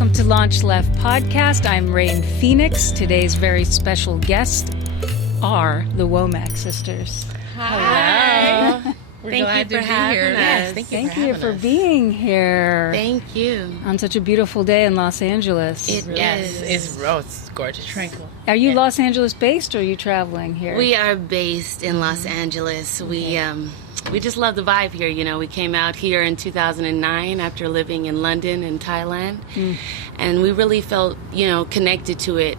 Welcome to LaunchLeft podcast. I'm Rain Phoenix. Today's very special guests are the Womack Sisters. Hi. We're glad to be here. Yes, thank you for being here. Thank you. On such a beautiful day in Los Angeles. It is. It's gorgeous. Tranquil. Are you Los Angeles based or are you traveling here? We are based in Los Angeles. We just love the vibe here. You know, we came out here in 2009 after living in London and Thailand. And we really felt, connected to it,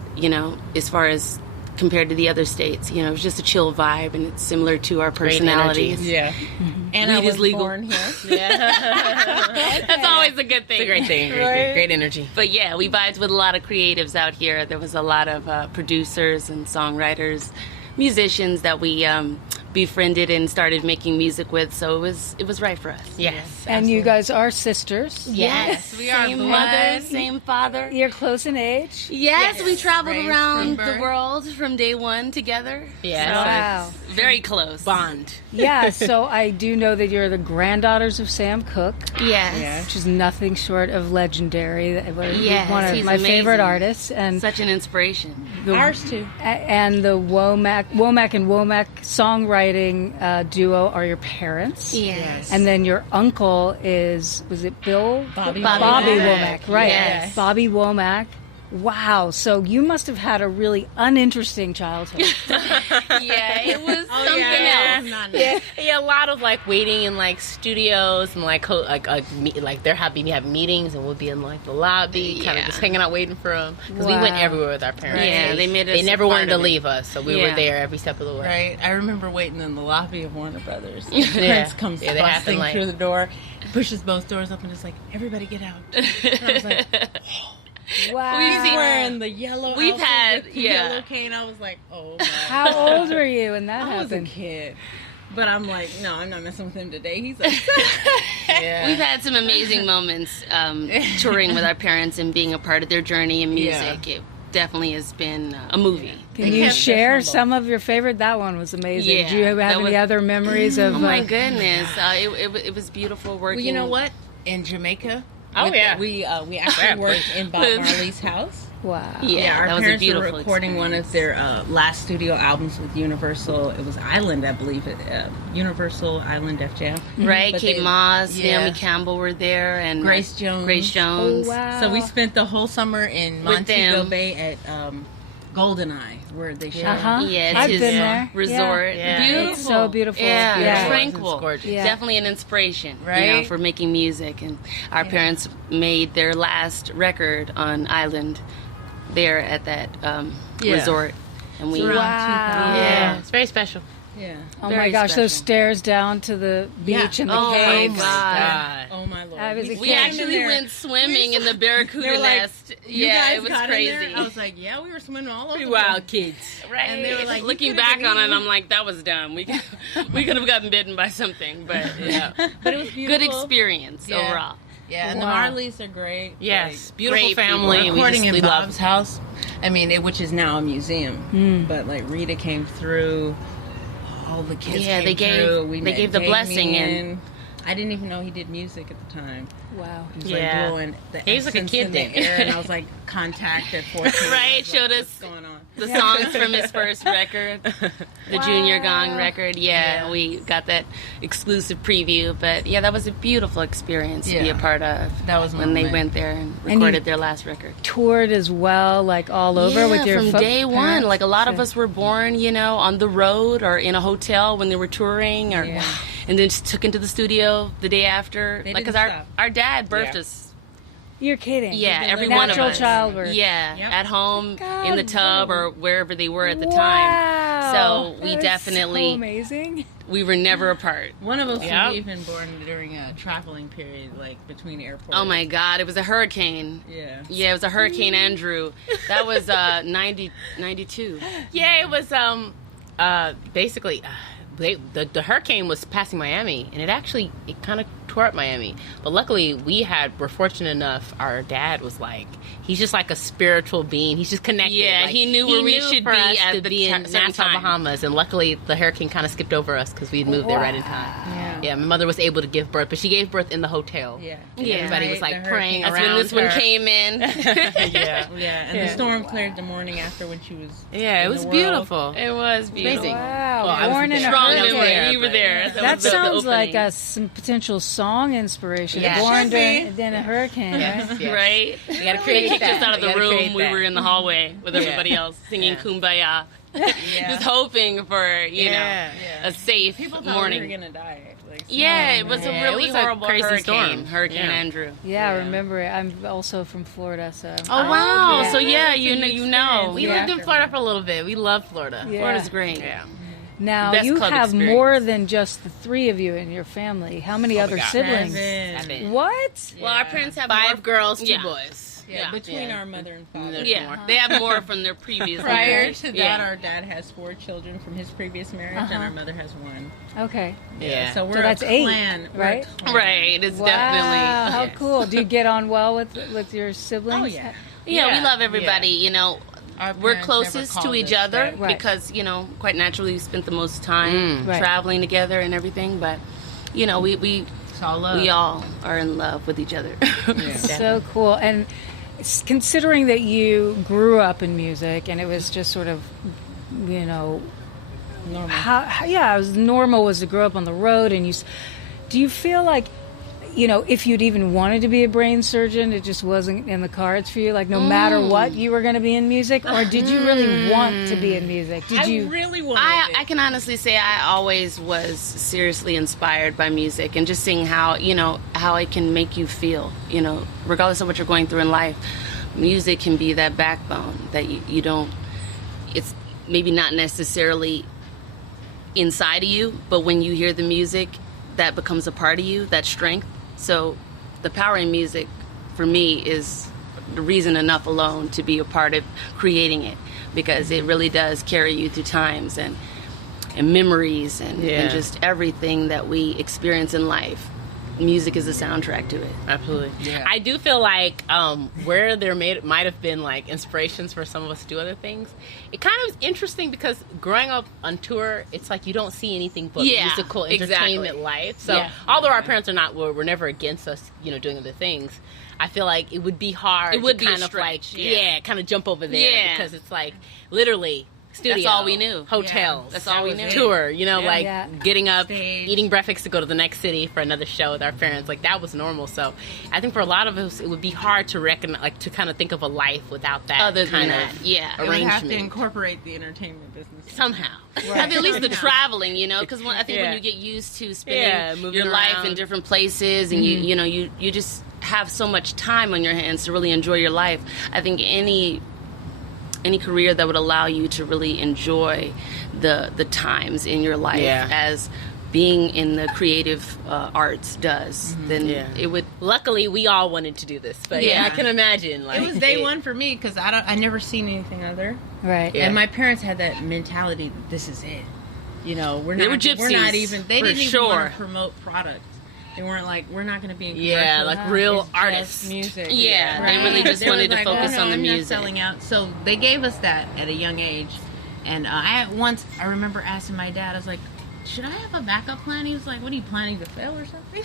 as far as compared to the other states. It was just a chill vibe, and it's similar to our personalities. Yeah. And I was legal. born here. Yeah. That's always a good thing. It's a great thing. Great energy. But yeah, we vibed with a lot of creatives out here. There was a lot of producers and songwriters, musicians that we befriended and started making music with. So it was right for us. Yes. And absolutely. you guys are sisters. Yes, we are same blood. mother, same father. You're close in age. Yes, we traveled Raised around from the birth. world from day one together. Yes. So Wow. it's very close. Bond. Yeah, so I do know that you're the granddaughters of Sam Cooke, Yes. Yeah. which is nothing short of legendary. Yes, One of he's my favorite amazing. artists. And Such an inspiration. Ours too. And the Womack and Womack songwriting duo are your parents. Yes. And then your uncle was it Bill? Bobby Womack, right. Yes. Bobby Womack. Wow. So you must have had a really uninteresting childhood. Yeah, it was Oh, something yeah. else. Yeah, a lot of waiting in studios and they're happy to have meetings, and we'll be in the lobby, kind of Yeah. just hanging out waiting for them, because we Wow. went everywhere with our parents. Yeah, they made us They never a part wanted to of it. leave us, so we Yeah. were there every step of the way. Right. I remember waiting in the lobby of Warner Brothers. Yeah. Prince comes Yeah, they happen busting like- through the door, pushes both doors open, and is like, "Everybody get out!" And I was like, Wow. "He's wearing the yellow We've outfit had- with the yeah. yellow cane." I was like, "Oh my!" How old were you when that I was a happened? kid, but I'm like, "No, I'm not messing with him today." He's like, Yeah. We've had some amazing moments touring with our parents and being a part of their journey in music. It definitely has been a movie. Can They you kept us share humble. some of your favorite? That one was amazing. Yeah, Do you have that any was- other memories of? Oh my goodness, it was beautiful working. "Well, you know what? In Jamaica, Oh, yeah. we actually worked in Bob With- Marley's house." Wow. Yeah, our that was a parents beautiful were recording one of their last studio albums with Universal. It was Island, I believe. Universal Island Def Jam. Right, But Kate they- Moss, yeah. Naomi Campbell were there, and Grace Jones. Grace Oh Jones. wow. So we spent the whole summer in With Montego them. Bay at Golden Eye, where they shot. Uh-huh. Yeah, it's I've his been there. resort. Yeah. Beautiful. It's so beautiful. Yeah, Yeah. tranquil. It's gorgeous. Yeah. Definitely an inspiration, Right? for making music. And our parents made their last record on Island there at that Yeah. resort. And we, Around Wow. Yeah. It's very special. Yeah. Oh my Very gosh, those special. stairs down to the beach and the Oh, caves. my God. Oh my lord. I was a We kid. actually went swimming in the Barracuda They were like, nest. "You Yeah, guys it was got in there?" crazy. I was like, "Yeah, we were swimming all over." Pretty the wild place." kids. Right. And they were like, "You looking could've back been on it, eaten." I'm like, that was dumb. We could have gotten bitten by something, but yeah, But it was beautiful. good experience Yeah. overall. Yeah, and Wow. the Marleys are great. Yes, Like, beautiful great family. people. and we recording just- in we love Bob's house. I mean, which is now a museum. But Rita came through. All the kids Yeah, came they gave- through. We they met gave the blessing Damien. I didn't even know he did music at the time. Wow. He was Yeah. like blowing the He was like a essence kid in the then. air, and I was like, contact at 14. Right, I was like, showed us what's going on. The songs from his first record, the Junior Gong record. Yeah, we got that exclusive preview. But yeah, that was a beautiful experience to be a Yeah. part of. That was my when they moment. went there and you- recorded their last record. Toured as well, like all over with your from day one. parents? Like a lot of So- us were born, on the road or in a hotel when they were touring, or Yeah. and then just took into the studio the day after. They Like, didn't because stop. our dad birthed Yeah. us. You're kidding. Yeah, every Natural one of us. childbirth. Yeah, Yep. at home, God, in the tub, wow. or wherever they were at the Wow. time. So we That is definitely so amazing. we were never apart. One of us Yeah. was even born during a traveling period, like between airports. Oh my God, it was a hurricane. Yeah. Yeah, it was a Hurricane Andrew. That was 92. Yeah, it was basically the hurricane was passing Miami, and it kind of tore up Miami. But luckily, we're fortunate enough. Our dad was he's just like a spiritual being. He's just connected. Yeah, he knew where we should for be us at to the be in certain Nassau, time. Bahamas, and luckily the hurricane kind of skipped over us because we had moved there right in time. Yeah. Yeah, my mother was able to give birth, but she gave birth in the hotel. Yeah. Yeah. Everybody was like praying That's around when this her. one came in. Yeah. Yeah, and the storm cleared the morning after when she was. Yeah, it in was the world. beautiful. It was beautiful. Amazing. Wow, Well, I was born in a Strong hurricane. memory. You were there. That was the sounds like opening. some potential song inspiration. Yeah. Born Should be. in a hurricane, Yes, right? yes. Right? You gotta They create kicked that. us out of You the gotta room. create We that. were in the hallway with everybody else singing Yeah. Kumbaya. Yeah. Just hoping for, you know, Yeah. a safe People thought morning. we were gonna die. Like, Yeah, it was Yeah, a it really was a horrible crazy hurricane. storm. Hurricane Yeah. Andrew. Yeah, I Yeah. remember it. I'm also from Florida, so. Oh, wow. yeah. So, yeah, That's you a know. new You know. experience. We Yeah. lived in Florida for a little bit. We love Florida. Yeah. Florida's great. Yeah. Now, Best you club have experience. more than just the three of you in your family. How many Oh my other God. siblings? Seven. What? Well, our parents have 5 more. girls, 2 Yeah. boys. Yeah, between Yeah. our mother and father. There's Yeah, more. they have more from their previous Prior marriage. to that, Yeah. our dad has 4 children from his previous marriage, Uh-huh. and our mother has 1. Okay. Yeah. So we're that's a 8, clan. We're a right? clan. Right, it's Wow, definitely. how Yes. cool. Do you get on well with your siblings? Oh, yeah. Yeah, we Yeah, love everybody. yeah. You know, Our we're parents closest never to called each us other that. Right. because, you know, quite naturally we spent the most time Right. traveling together and everything. But, you know, we It's all love. we all are in love with each other. So cool. And considering that you grew up in music and it was just sort of, you know, Normal. it was normal was to grow up on the road and do you feel like, you know, if you'd even wanted to be a brain surgeon, it just wasn't in the cards for you? Like, no matter what, you were going to be in music? Or did you really want to be in music? Did I you? really wanted I it. can honestly say I always was seriously inspired by music and just seeing how, you know, how it can make you feel, you know, regardless of what you're going through in life. Music can be that backbone that you don't, it's maybe not necessarily inside of you, but when you hear the music, that becomes a part of you, that strength. So the power in music for me is the reason enough alone to be a part of creating it, because it really does carry you through times and memories and just everything that we experience in life. Music is a soundtrack to it. Absolutely. Yeah. I do feel like where there might have been like inspirations for some of us to do other things, it kind of is interesting because growing up on tour, it's like you don't see anything but Yeah, musical exactly. entertainment life. So Yeah. although our parents were never against us, you know, doing other things, I feel like it would be hard It would to be a kind of like stretch, yeah. kind of jump over there Yeah. because it's like literally studio. all we knew. Hotels. That's all we knew. Tour, you know, Yeah. like Yeah. getting up, Stage. eating breakfast to go to the next city for another show with our parents. Like that was normal. So I think for a lot of us, it would be hard to recognize, like to kind of think of a life without that Other than kind that, of yeah. We would have to arrangement. incorporate the entertainment business. Somehow. I mean, at least the traveling, you know, because I think when Yeah. you get used to Yeah, spending moving your life around. in different places, and you know, you just have so much time on your hands to really enjoy your life. I think any career that would allow you to really enjoy the times in your life Yeah. as being in the creative arts does, then Yeah. it would. Luckily, we all wanted to do this, but yeah, Yeah. I can imagine. Like It was day one for me because I never seen anything other. Right. Yeah. And my parents had that mentality. That this is it. You know, we're They not. were We're not gypsies, even. They for didn't even sure. want to promote products. They weren't like, we're not going to be in Yeah, commercials. like real It's just artists. music. Yeah, they really just They were wanted to like, focus oh, no, on the I'm not music. selling out. So they gave us that at a young age. And I remember asking my dad, I was like, should I have a backup plan? He was like, what are you planning to fail or something?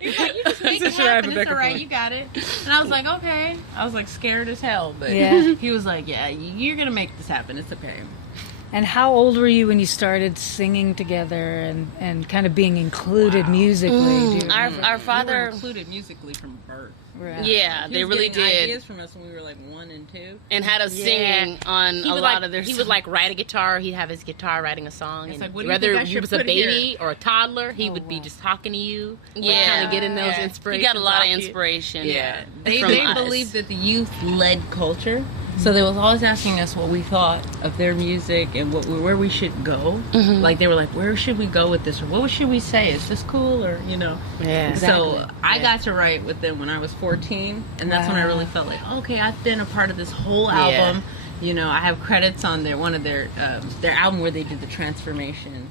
He's like, you just make it Should I have happen. a It's backup all right. plan? You got it. And I was like, okay. I was like scared as hell. But Yeah. he was like, yeah, you're going to make this happen. It's okay. And how old were you when you started singing together and kind of being included musically? Do you Our remember? father, We were included musically from birth. Right. yeah, He they was really getting did, ideas from us when we were like 1 and 2. and had us Yeah. singing on he a would lot like, of their. he would like write a guitar. He'd have his guitar writing a song, It's and like, what do you whether think I he should was a put baby or a toddler, he Oh, would be wow. just talking to you. Yeah. kind of getting those Yeah. He inspirations. got a lot of off you. inspiration. Yeah. They from us. believe that the youth led culture. So they was always asking us what we thought of their music and where we should go. Like they were like, where should we go with this? Or what should we say? Is this cool? Or, you know. Yeah. Exactly. So I got to write with them when I was 14. And that's when I Wow. really felt like, okay, I've been a part of this whole Yeah. album. You know, I have credits on one of their album where they did the transformation.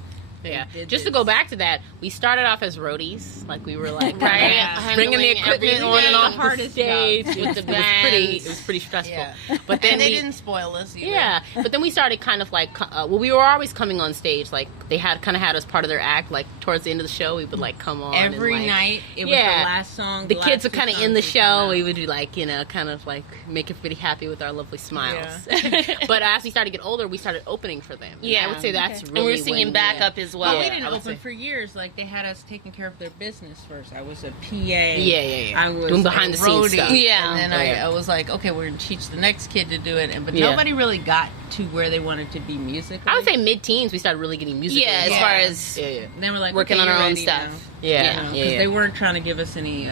Yeah. did Just to this. go back to that, we started off as roadies. Like we were like Right. bringing the Handling equipment everything. on and off The the hardest stage. job. It was pretty stressful. Yeah. But then And they we, didn't spoil us either. yeah, but then we started kind of like, we were always coming on stage. Like they had us part of their act. Like towards the end of the show, we would like come on Every and, like, night, it was yeah. the last song. The kids last are two kind of songs in the would come show. out. We would do like, kind of like make everybody happy with our lovely smiles. Yeah. But as we started to get older, we started opening for them. And Yeah. I would say that's really And we were singing when, backup as well. Well, we Yeah, didn't I would open say. for years. Like they had us taking care of their business first. I was a PA. Yeah. I was Doing behind a the scenes roadie. stuff. Yeah. And then Yeah. I was like, okay, we're gonna teach the next kid to do it. But Yeah. nobody really got to where they wanted to be musically. I would say mid-teens, we started really getting music. Yeah, as Yeah. far as Yeah. They were like working okay, on our you're own ready stuff. now. Yeah. Because they weren't trying to give us any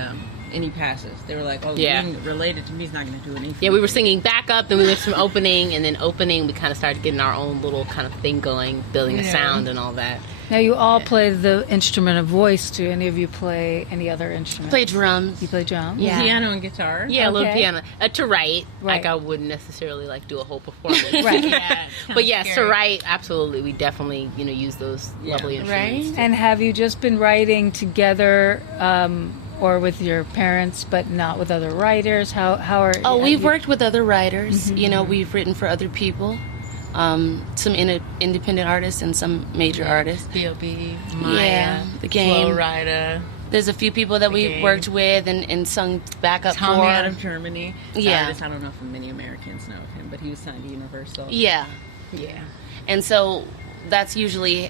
passes. They were like, oh, Yeah. being related to me is not going to do anything. Yeah, we were singing backup, then we went from opening, and then opening, we kind of started getting our own little kind of thing going, building a Yeah. sound and all that. Now you all play the instrument of voice. Do any of you play any other instrument? play drums. You play drums? Yeah. Piano and guitar. Yeah, a little Okay. piano. To write, Right. like I wouldn't necessarily like do a whole performance. Right. Yeah, But yes, scary. to write, absolutely. We definitely, use those lovely instruments. Right. And have you just been writing together, or with your parents, but not with other writers? How are? Oh, have we've you- worked with other writers. We've written for other people. Some independent artists and some major artists. B.O.B., Maya, Yeah, The Game. Flo Rida, There's a few people that The we Game. worked with and sung backup Tommy for. out of Germany. Yeah. I don't know if many Americans know of him, but he was signed to Universal. Yeah. Yeah. And so that's usually,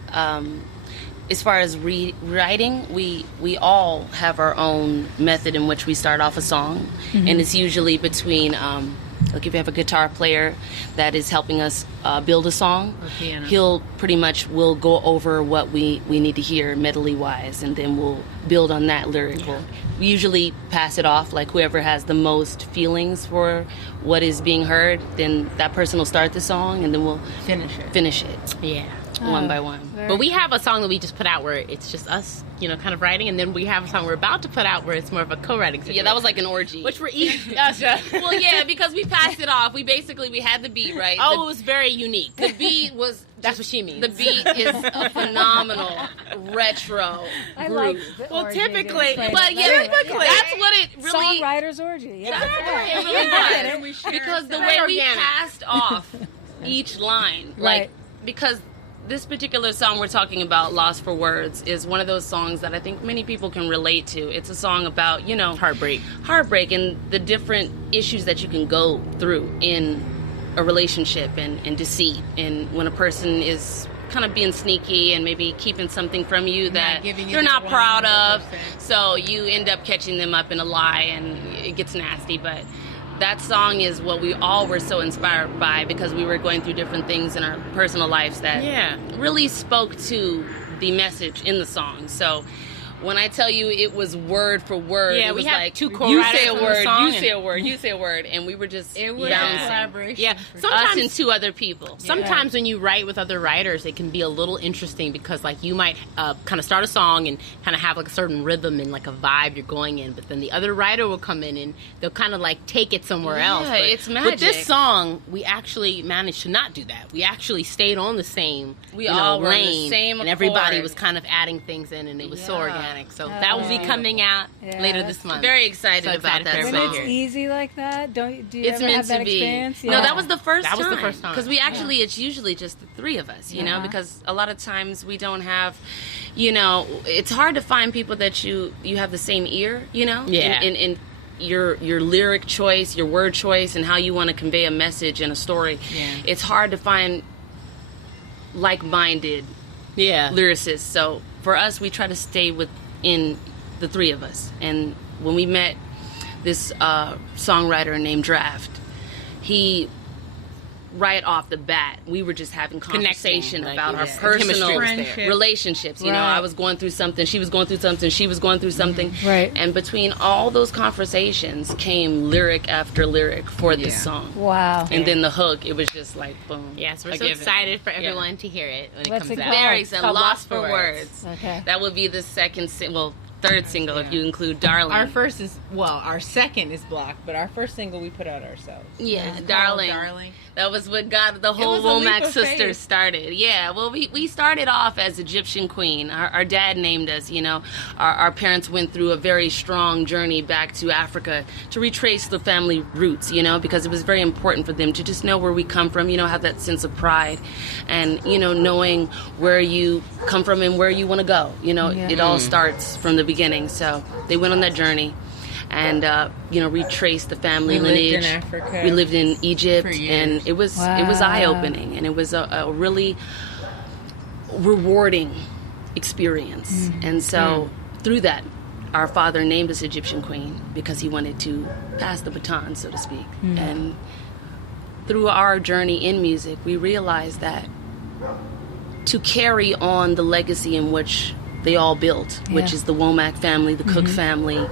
as far as writing, we all have our own method in which we start off a song. And it's usually between, like if you have a guitar player that is helping us build a song, Or piano. he'll pretty much will go over what we need to hear melody wise, and then we'll build on that lyrical. We usually pass it off, like whoever has the most feelings for what is being heard, then that person will start the song, and then we'll Finish it. finish it Yeah. one by one. But we have a song that we just put out where it's just us, kind of writing, and then we have a song we're about to put out where it's more of a co-writing situation. Yeah, that was like an orgy. Which we're each. Well, yeah, because we passed it off. We had the beat, right? Oh, it was very unique. The beat was... That's what she means. The beat is a phenomenal retro I group. like the Well, orgy typically- that you But played. yeah, Typically. that's what it really... Songwriters orgy. Yeah. That's what it really Yeah. was. We share Because the stuff. way Very we organic. passed off each line, Right. like, because this particular song we're talking about, Lost for Words, is one of those songs that I think many people can relate to. It's a song about, heartbreak and the different issues that you can go through in a relationship and deceit, and when a person is kind of being sneaky and maybe keeping something from you that giving you they're the not proud of, 100%. so you end up catching them up in a lie and it gets nasty. But that song is what we all were so inspired by, because we were going through different things in our personal lives that really spoke to the message in the song. So when I tell you it was word for word, Yeah, it we was have like, two you co-writers say a on the word, song you and- say a word, you say a word, and we were just It was a bouncing. collaboration. Yeah. for Us Sometimes and two other people. Sometimes when you write with other writers, it can be a little interesting because, like, you might kind of start a song and kind of have like a certain rhythm and like a vibe you're going in, but then the other writer will come in and they'll kind of like take it somewhere Yeah, else. But it's with this magic. song, we actually managed to not do that. We actually stayed on the same, We all were on the lane, same and everybody accord. was kind of adding things in, and it was so Yeah. organic. So that will be wow. coming out Yeah, later that's this month. Very excited So about excited that for When song. everybody it's here. easy like that, do you It's ever meant have that to be. experience? No, that was the first That time. was the first time. Because we actually, it's usually just the three of us, you know, Uh-huh. because a lot of times we don't have, it's hard to find people that you have the same ear, Yeah. in your lyric choice, your word choice, and how you want to convey a message and a story. Yeah. It's hard to find like-minded lyricists. So for us, we try to stay within the three of us. And when we met this songwriter named Draft, he, right off the bat, we were just having conversation Connecting, about like, our yeah. personal Chemistry was there. relationships. You know, Right. I was going through something, she was going through something, she was going through something. Right. And between all those conversations came lyric after lyric for this Yeah. song. Wow. And then the hook, it was just like, boom. Yes, we're a so given. excited for everyone to hear it when it What's comes it out. called? Very It's excited. called Lost for Words. Okay. That would be the second, third single if you include Darling. Our second is Blocked, but our first single we put out ourselves. Yeah, It was called Darling. That was what got the whole was a leap Womack of Sisters faith. started. Yeah, well, we started off as Egyptian Queen. Our dad named us, you know. Our parents went through a very strong journey back to Africa to retrace the family roots, you know, because it was very important for them to just know where we come from, you know, have that sense of pride and, you know, knowing where you come from and where you want to go. You know, Yeah. it all starts from the beginning. So they went on that journey. And you know, retraced the family lineage. We lived in Africa. We lived in Egypt, for years. and it was Wow. eye opening, and it was a really rewarding experience. And so through that, our father named us Egyptian Queen because he wanted to pass the baton, so to speak. And through our journey in music, we realized that to carry on the legacy in which they all built, which Yeah. is the Womack family, the Cook family,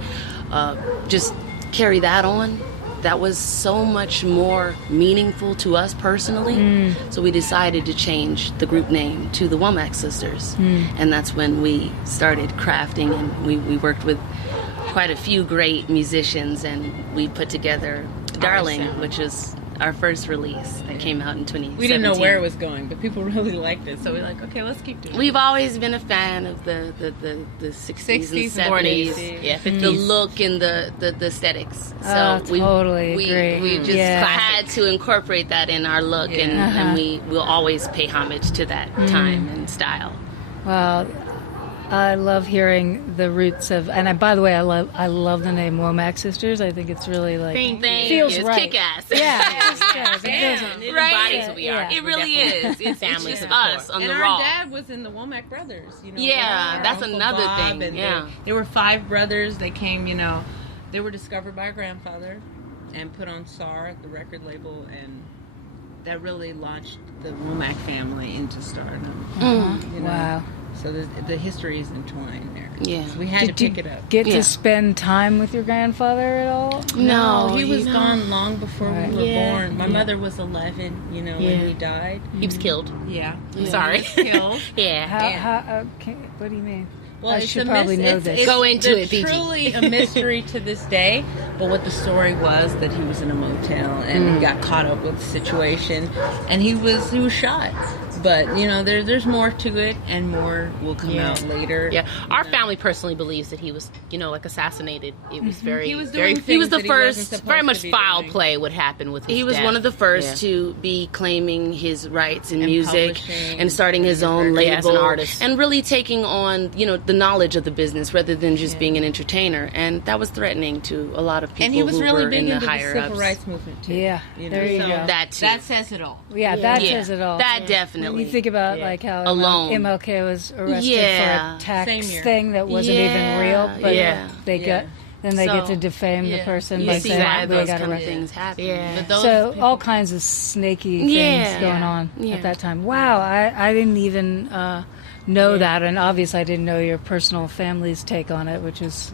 just carry that on. That was so much more meaningful to us personally. So we decided to change the group name to the Womack Sisters. And that's when we started crafting, and we worked with quite a few great musicians, and we put together Darling, sound. which is our first release that came out in 2017. We didn't know where it was going, but people really liked it, so we're like, okay, let's keep doing it. We've always been a fan of the 60s, 60s, and 70s. 40s, yeah, 50s. The look and the aesthetics. So Oh, totally we agree. just Yeah. had to incorporate that in our look, Yeah. and we will always pay homage to that time and style. Wow, I love hearing the roots of, and by the way, I love the name Womack Sisters. I think it's really like Thank feels you. It's right. kick-ass. Yeah, it just does. It Damn, does. it Right? embodies who we are. Yeah. It really is. It's family just to the us core. on And the our raw. dad was in the Womack Brothers, you know. Yeah, our that's Uncle another Bob, thing, and yeah. there were 5 brothers. They came, you know, they were discovered by our grandfather and put on SAR, the record label, and that really launched the Womack family into stardom. You know? Wow. So the history is entwined there. Yeah. So we had to Did you pick it up. get Yeah. to spend time with your grandfather at all? No, he was you know. gone long before Right. we were Yeah. born. My mother was 11, you know, Yeah. when he died. He was killed. Yeah. I'm sorry. He was killed. Yeah. How, okay, what do you mean? Well, I it's should a probably know it's, this. It's, Go into it's it, PG. truly a mystery to this day. But what the story was that he was in a motel and he got caught up with the situation, and he was shot. But you know, there's more to it, and more will come Yeah. out later. Yeah, our You know. family personally believes that he was, you know, like assassinated. It was very, He was very. doing he was things the that he wasn't first- supposed very to much be foul doing. play would happen with his He was death. one of the first Yeah. to be claiming his rights in And music publishing and starting his own Yeah, as an label artist. and really taking on, you know, the knowledge of the business rather than just being an entertainer. And that was threatening to a lot of people And he was who really were big in the into the higher civil ups. rights movement too. Yeah, you there you so go. That too. That says it all. Yeah, that Yeah. says it all. That When definitely. you think about Yeah. like how Alone. MLK was arrested Yeah. for a tax Same year. thing that wasn't even Yeah, real, but yeah. they Yeah. got then they get So, to defame the yeah. person You by see saying why they those got kind of arrested. things happen. Yeah. But those So people- all kinds of snaky Yeah. things going on Yeah. at that time. Wow, I didn't even know that, and obviously I didn't know your personal family's take on it, which is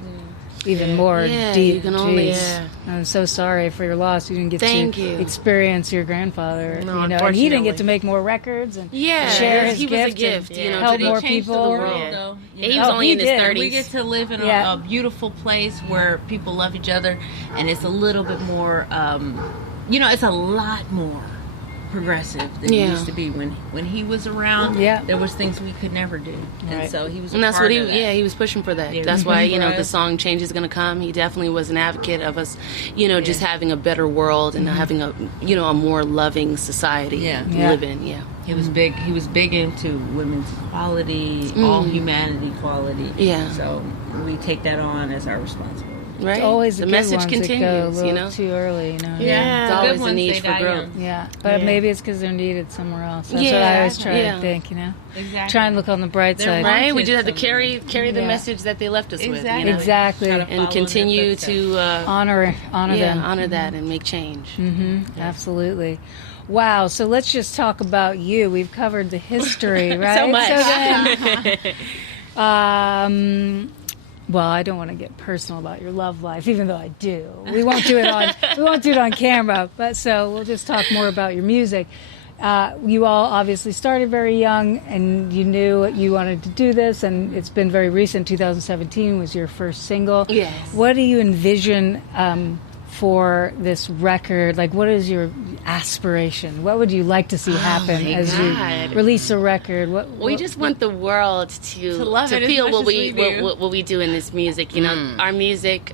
even more Yeah, deep. you can only- Jeez. yeah. I'm so sorry for your loss. You didn't get Thank to you. experience your grandfather, No, you know, and he didn't get unfortunately. to make more records and Yeah, share his he was a gift, gift, and you know, help But he more changed people. the world, Yeah. though. you He know? was Oh, only he in his did. 30s. We get to live in Yeah. a beautiful place where people love each other, and it's a little bit more, you know, it's a lot more progressive than it Yeah. used to be when he was around. Yeah. There was things we could never do, Right. and so he was. And that's what part he, of that. yeah, he was pushing for that. Yeah, he That's was why, pushing you know, for the us. song Change is Gonna Come. He definitely was an advocate of us, you know, just having a better world and having a, you know, a more loving society Yeah. to Yeah. live in. Yeah. He was big. He was big into women's equality, all humanity equality. Yeah. So we take that on as our responsibility. Right? It's always the the message good ones continues, that go a little you know? too early, you know. Yeah. It's the always good a ones, need they for die growth. young. Yeah, but Yeah. maybe it's because they're needed somewhere else. That's what Yeah, I always try yeah. to think, you know. Exactly. Try and look on the bright They're side. one- Right? We Wanted just have to somewhere. carry the Yeah. message that they left us with, you Exactly. know? Exactly. Try to follow And continue in their footsteps. to, Honor yeah, them. honor that and make change. Absolutely. Wow. So let's just talk about you. We've covered the history, right? So much. then, well, I don't want to get personal about your love life, even though I do. We won't do it on camera, but so we'll just talk more about your music. you all obviously started very young, and you knew you wanted to do this, and it's been very recent. 2017 was your first single. Yes. What do you envision for this record? Like, what is your aspiration? What would you like to see happen my as God. you release a record? We just want the world to love it as feel much what as we we do. what we do in this music. You know, our music.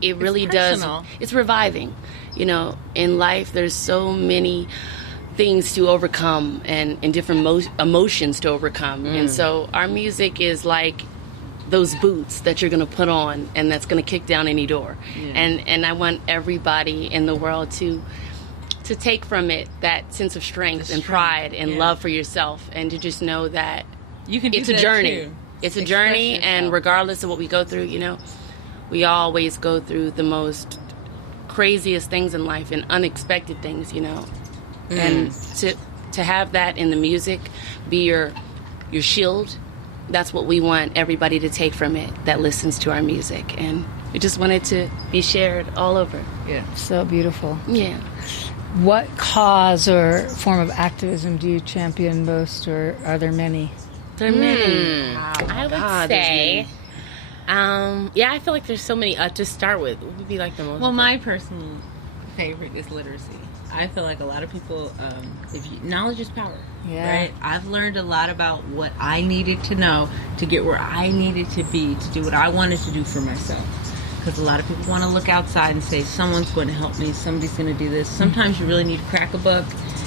It really does. personal. It's reviving. You know, in life, there's so many things to overcome and different emotions to overcome. And so our music is like those boots that you're going to put on and that's going to kick down any door. And I want everybody in the world to take from it that sense of strength and pride and love for yourself, and to just know that You can do it's a that journey. too. It's a Express journey, yourself. and regardless of what we go through, you know, we always go through the most craziest things in life and unexpected things, you know. And to have that in the music be your shield, that's what we want everybody to take from it that listens to our music. And we just want it to be shared all over. So beautiful. Yeah. What cause or form of activism do you champion most, or are there many? There are many. I would God, say, I feel like there's so many. To start with, what would be like the most? Well, my personal favorite is literacy. I feel like a lot of people, knowledge is power. Yeah. Right? I've learned a lot about what I needed to know to get where I needed to be, to do what I wanted to do for myself. Because a lot of people want to look outside and say, someone's going to help me, somebody's going to do this. Sometimes you really need to crack a book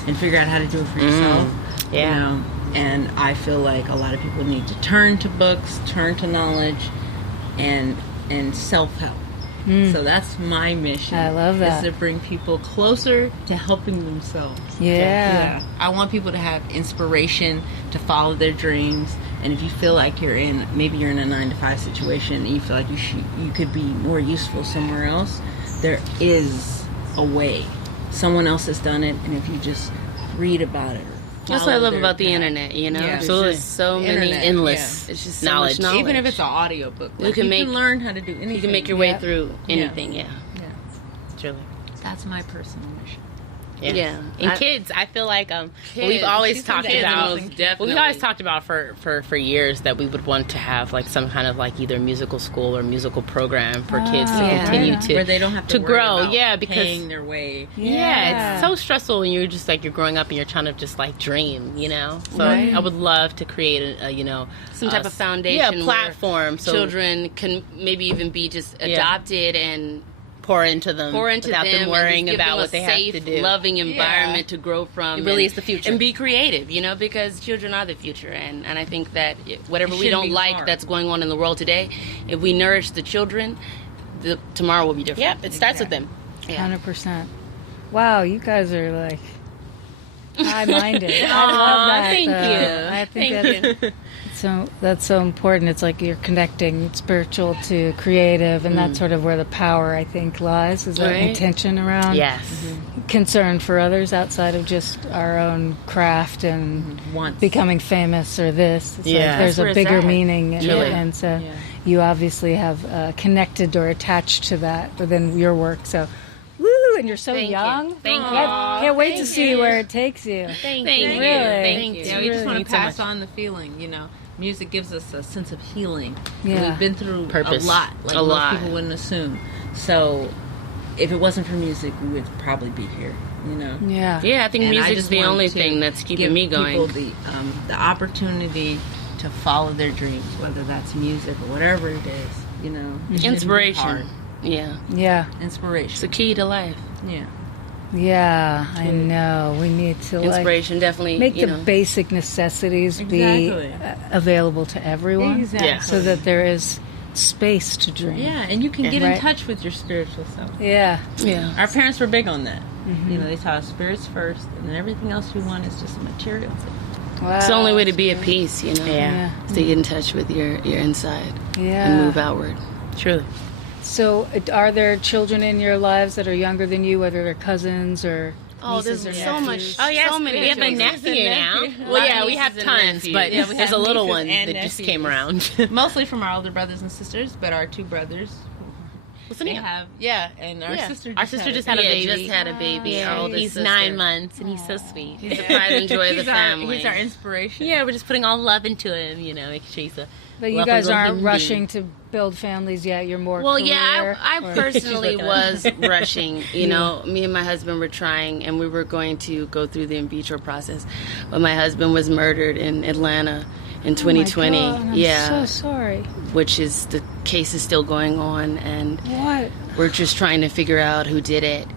and figure out how to do it for yourself. Yeah. You know? And I feel like a lot of people need to turn to books, turn to knowledge, and self-help. So that's my mission. I love that. Is to bring people closer to helping themselves. Yeah. I want people to have inspiration to follow their dreams. And if you feel like maybe you're in a 9-to-5 situation and you feel like you could be more useful somewhere else, there is a way. Someone else has done it, and if you just read about it. That's what I love about the internet, you know? Yeah. There's Absolutely. just so many Internet, endless It's just so knowledge. much knowledge. Even if it's an audio book, You can learn how to do anything. You can make your way Yeah. through anything, yeah. Truly. That's my personal mission. Yeah. And I- kids, I feel like Kids. we've always She's talked kids, about. most definitely. We've always talked about for years that we would want to have like some kind of like either musical school or musical program for kids to yeah. continue Right. to Where they don't have to worry grow. about Yeah, because paying their way. yeah, it's so stressful when you're just like you're growing up and you're trying to just like dream, you know. So Right. I would love to create a some type of foundation, yeah, platform, where so children can maybe even be just adopted and pour into them without them and worrying just give about them what a they safe, have to do. loving environment to grow from. It really and, is the future. and be creative, you know, because children are the future, and I think that whatever It we shouldn't don't be like hard. that's going on in the world today, if we nourish the children, tomorrow will be different. Yeah, it starts with them. 100%. Wow, you guys are like high-minded. I love Aw, that. thank though. you. I think Thank you. so. That's so important. It's like you're connecting spiritual to creative, and that's sort of where the power, I think, lies. Is that Right. intention around Yes. concern for others outside of just our own craft and Once. becoming famous or this. It's Yeah. like there's That's where a it's bigger at. meaning, Truly. and so you obviously have connected or attached to that within your work. So, woo! And you're so Thank you. young. Thank you. Can't wait to see where it takes you. Thank Thank you. you. Really? Thank you. Yeah, we just really want Means to so pass much. on the feeling, you know. Music gives us a sense of healing. Yeah. We've been through Purpose. a lot, like A most lot. people wouldn't assume. So, if it wasn't for music, we would probably be here, you know. Yeah. Yeah, I think And I music's just the want only to thing that's keeping give me going. People the opportunity to follow their dreams, whether that's music or whatever it is, you know. It shouldn't be Inspiration. hard. Yeah. Yeah. It's Inspiration. the key to life. Yeah. Yeah. I know. We need to Inspiration, definitely. make you the know. basic necessities be Exactly. available to everyone. Exactly. Yeah. So that there is space to dream. Yeah, and you can get Right. in touch with your spiritual self. Yeah. Yeah. Our parents were big on that. You know, they taught us spirits first, and then everything else you want is just a material thing. Wow. It's the only way to be at peace, you know. Yeah. Is to get in touch with your inside Yeah. and move outward. Truly. So, are there children in your lives that are younger than you, whether they're cousins or Oh, nieces there's or so much. nephews? Oh yes, so many. we have a children. nephew now. nephew. Well, yeah, Lot of we have nieces and tons, nephews. but Yeah, we there's a have little nieces one and that just nephews. came around. Mostly from our older brothers and sisters, but our two brothers, Listen, They have, and our sister. Our sister just had a baby. Just had a baby. Our oldest He's sister. 9 months, and he's so sweet. He's the pride and joy of the family. He's our inspiration. Yeah, we're just putting all love into him, making sure he's a But you lovely guys little aren't human rushing being. to build families yet. You're more Well, career, yeah, I or- personally was rushing. Me and my husband were trying, and we were going to go through the in vitro process. But my husband was murdered in Atlanta in 2020. Oh my God, I'm so sorry. Which is, the case is still going on, and What? we're just trying to figure out who did it,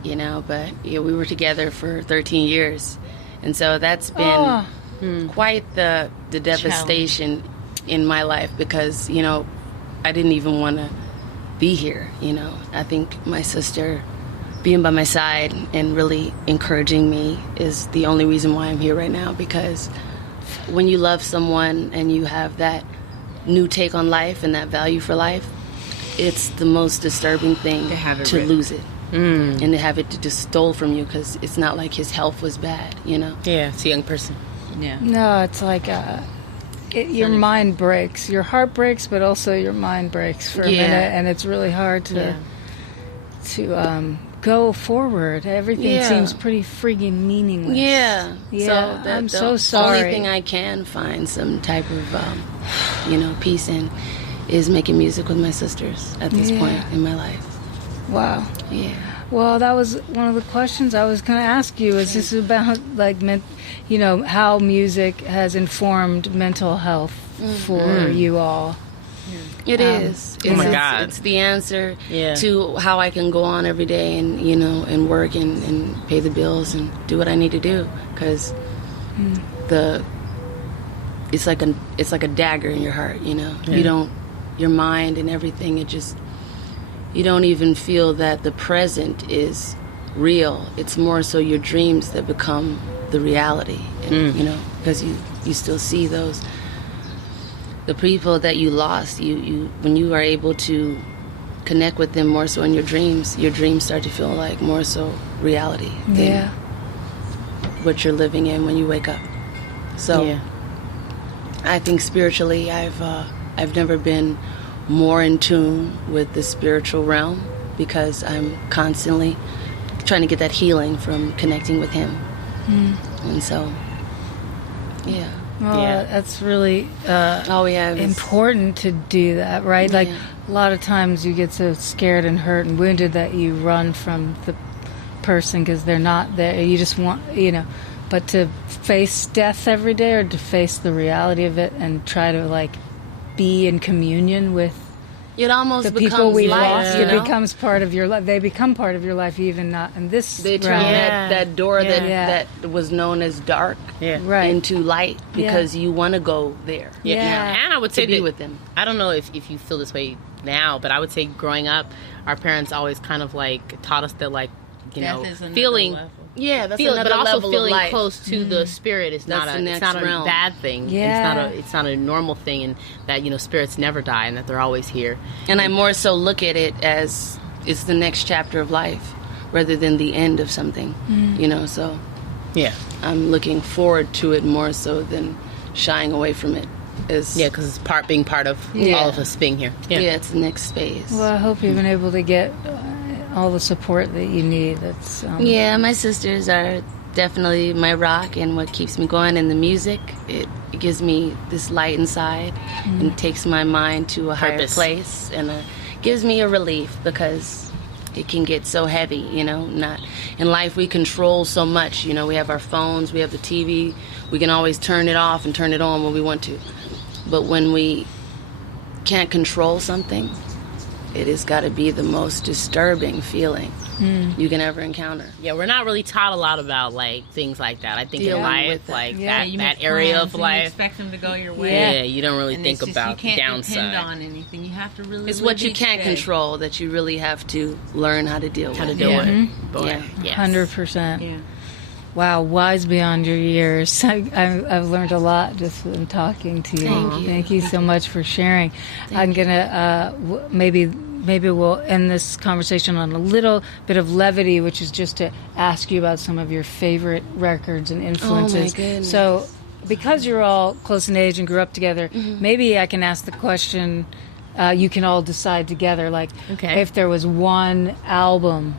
But we were together for 13 years. And so that's been quite the devastation in my life because, I didn't even want to be here, I think my sister being by my side and really encouraging me is the only reason why I'm here right now, because when you love someone and you have that new take on life and that value for life, it's the most disturbing thing to lose it. And to have it just stole from you, because it's not like his health was bad, Yeah, it's a young person. Yeah. No, it's like your mind breaks. Your heart breaks, but also your mind breaks for a minute, and it's really hard to go forward. Everything seems pretty friggin' meaningless. Yeah. Yeah, So I'm the so sorry. only thing I can find some type of, peace in is making music with my sisters at this point in my life. Wow. Yeah. Well, that was one of the questions I was going to ask you. Is this about, how music has informed mental health for you all? It is. Oh my God. It's the answer to how I can go on every day and, and work and pay the bills and do what I need to do. Because it's like a dagger in your heart, You don't, your mind and everything, you don't even feel that the present is real. It's more so your dreams that become the reality. And, because you still see those, the people that you lost, you when you are able to connect with them more so in your dreams start to feel like more so reality than what you're living in when you wake up. So I think spiritually I've never been more in tune with the spiritual realm, because I'm constantly trying to get that healing from connecting with him. And so That's really is important to do that, right? Like a lot of times you get so scared and hurt and wounded that you run from the person because they're not there. You just want, but to face death every day, or to face the reality of it and try to be in communion with it almost the becomes people we life, lost. It becomes part of your life. They become part of your life, even not in this. They turn realm. that door that was known as dark into light, because you want to go there. And I would say to be with them. I don't know if you feel this way now, but I would say growing up, our parents always kind of taught us that feeling. Level. Yeah, that's But another also level feeling of life. close to the spirit is not the next a realm. bad thing. Yeah. It's not a normal thing, and that spirits never die and that they're always here. And I more so look at it as it's the next chapter of life rather than the end of something. So I'm looking forward to it more so than shying away from it. Because it's being part of all of us being here. Yeah, it's the next phase. Well, I hope you've been able to get all the support that you need. That's my sisters are definitely my rock and what keeps me going. And the music, it gives me this light inside and takes my mind to a higher place, and gives me a relief, because it can get so heavy, not in life. We control so much, we have our phones, we have the TV, we can always turn it off and turn it on when we want to. But when we can't control something, it has got to be the most disturbing feeling you can ever encounter. Yeah, we're not really taught a lot about things like that. I think in Dealing life, with it. that area of You life. expect them to go your way. Yeah, you don't really And think it's just, about you the can't downside. depend on anything. You have to really. It's live what you each can't day. control that you really have to learn how to deal with. How to deal with it. Boy, Yeah. yes. 100%. Yeah. Wow, wise beyond your years. I've learned a lot just in talking to you. Thank you. So much for sharing. I'm gonna maybe we'll end this conversation on a little bit of levity, which is just to ask you about some of your favorite records and influences. goodness. So, because you're all close in age and grew up together, maybe I can ask the question you can all decide together, like Okay. if there was one album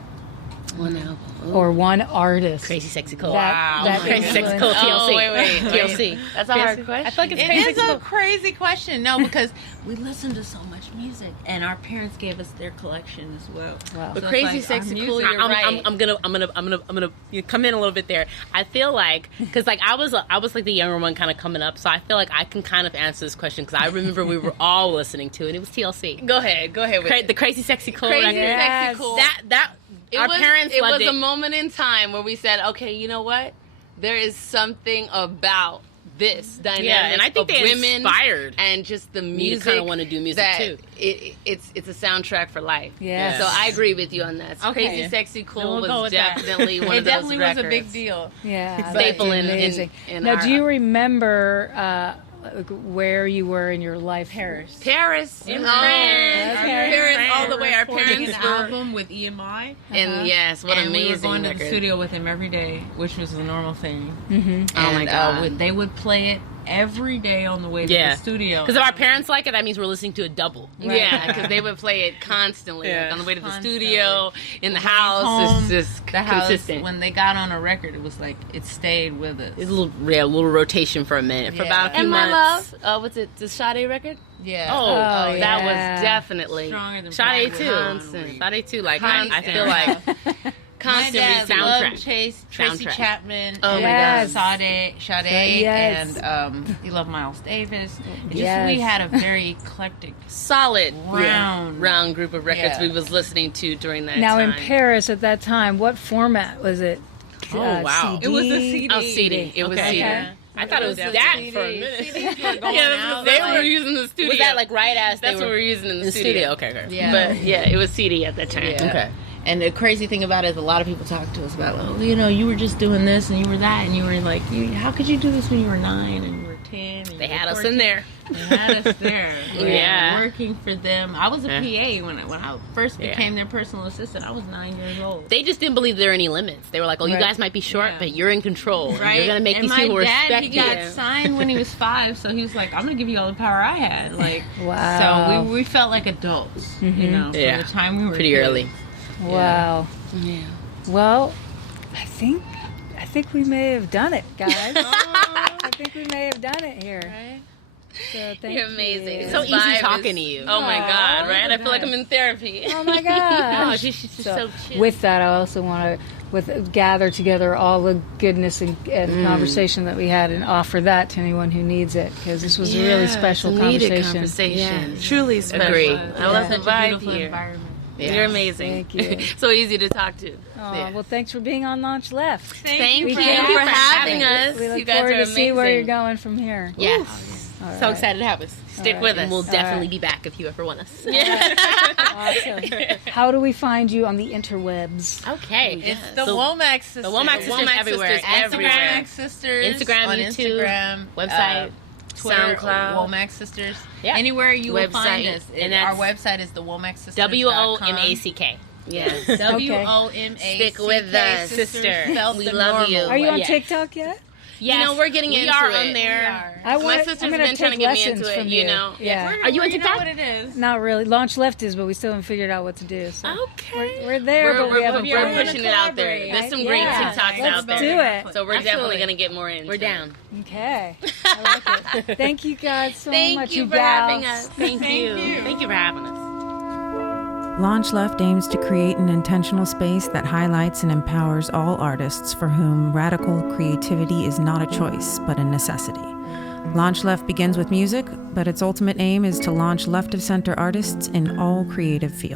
One album. or one artist. Crazy Sexy Cool. That Crazy Sexy Cool. influenced- TLC. Oh, wait. TLC. That's a hard question. I feel like it's It crazy. is a crazy question. No, because we listen to so much music, and our parents gave us their collection as well. Wow. But So Crazy it's like our Sexy music- Cool, you're right. I'm gonna come in a little bit there. I feel like because like I was like the younger one kind of coming up, so I feel like I can kind of answer this question because I remember we were all listening to it. It was TLC. Go ahead with The Crazy Sexy Cool Crazy record. Yes. Sexy Cool. That our parents it loved was it. a moment in time where we said, okay, you know what? There is something about this dynamic and I think of they women inspired and just the me to music. kinda wanna do music that too. It's a soundtrack for life. Yes. So I agree with you on that. Okay. Crazy Sexy Cool Then we'll go was with that. definitely one It of those definitely was a records. big deal. Yeah, Staple that's in- amazing. in Now, our- do you remember where you were in your life? Paris. Paris. In Oh, France. Our Okay. parents France. all the way. Our Recording parents an were album with EMI. And yes, what and amazing we were going record. to the studio with him every day, which was the normal thing. Oh my And, God. they would play it every day on the way to Yeah. the studio. Because if our parents like it, that means we're listening to a double. Yeah, because they would play it constantly, Yeah. like on the way to the Constantly. studio, in the house. home, It's just the house, consistent. when they got on a record, it was like it stayed with us. It's a little rotation for a minute, for Yeah. about a few And My months. Love, what's it, the Sade record? Yeah. Oh, that yeah. was definitely Stronger than Sade Pride too. Constant. Sade too. Like Constant. I feel like My constant dad soundtrack. loved Tracy Soundtrack. Chapman. Oh my Yes. God. Sade, Yes. and he loved Miles Davis. It just Yes. we had a very eclectic. solid Round. group of records Yeah. we was listening to during that Now, time. in Paris at that time, what format was it? Oh, wow. CD? It was a CD. Oh, CD. It was Okay. CD. Yeah. I thought it was Yeah. that CD. for a minute. Yeah, they were using the studio. Was that like right as That's they what were we're using in in the the studio. studio? Okay. Yeah. But yeah, it was CD at that time. Yeah. Okay. And the crazy thing about it is a lot of people talk to us about, oh, you know, you were just doing this and you were that and you were like, how could you do this when you were 9 and you were 10? And They you were had us 14? in there. They had us there. Yeah. Working for them. I was a Yeah. PA when I first Yeah. became their personal assistant. I was 9 years old. They just didn't believe there were any limits. They were like, "Oh, you Right. guys might be short, Yeah. but you're in control. And Right? You're gonna make and these my people dad, respect he you." got signed when he was 5, so he was like, I'm going to give you all the power I had. Like, Wow. So we felt like adults, you know, Yeah. from the time we were Pretty kids. early. Wow. Yeah. Well, I think we may have done it, guys. I think we may have done it here. So thank You're amazing. you. It's so This easy vibe talking is- to you. Oh my Aw, God, look right? at I feel like that. I'm in therapy. Oh my gosh. No, she's just so chill. With that, I also want to gather together all the goodness and conversation that we had and offer that to anyone who needs it, because this was a really special it's a needed conversation. conversation. Truly special. Agree. I love the Such a vibe beautiful here. environment. Yeah. You're amazing. Thank you. So easy to talk to. Aw, Yeah. Well, thanks for being on LaunchLeft. Thank you for for having having us. us. We look You guys forward are to amazing. see where you're going from here. Yes. All So right. excited to have us. Stick All with right. us. And we'll definitely right. be back if you ever want us. Awesome. How do we find you on the interwebs? Okay. It's the Womack Sisters. The Womack Sisters Womack everywhere. Sisters everywhere. Womack Sisters. Instagram, on YouTube, Instagram, website, Twitter, SoundCloud. Womack Sisters. Yeah. Anywhere you will find Website. us. And Our that's website is the Womack Sisters. WOMACK. Yes. WOMACK. Stick with us, sister. Spelled We the love normal you. Are you on Yes. TikTok yet? Yes. You know, we're getting we into are it. on there. We are. I My want, sister's I'm gonna been trying to take get me lessons into it, from you know. Yeah. Are you on know TikTok? what it is. Not really. LaunchLeft is, but we still haven't figured out what to do. So Okay. we're there, but we haven't. we're planned. pushing it out there. There's some great Yeah. TikToks Let's out there. do it. So we're Absolutely. definitely going to get more into We're it. down. Okay. I like it. Thank you guys so Thank much, you you for gals. having us. Thank you. Thank you for having us. LaunchLeft aims to create an intentional space that highlights and empowers all artists for whom radical creativity is not a choice, but a necessity. LaunchLeft begins with music, but its ultimate aim is to launch left-of-center artists in all creative fields.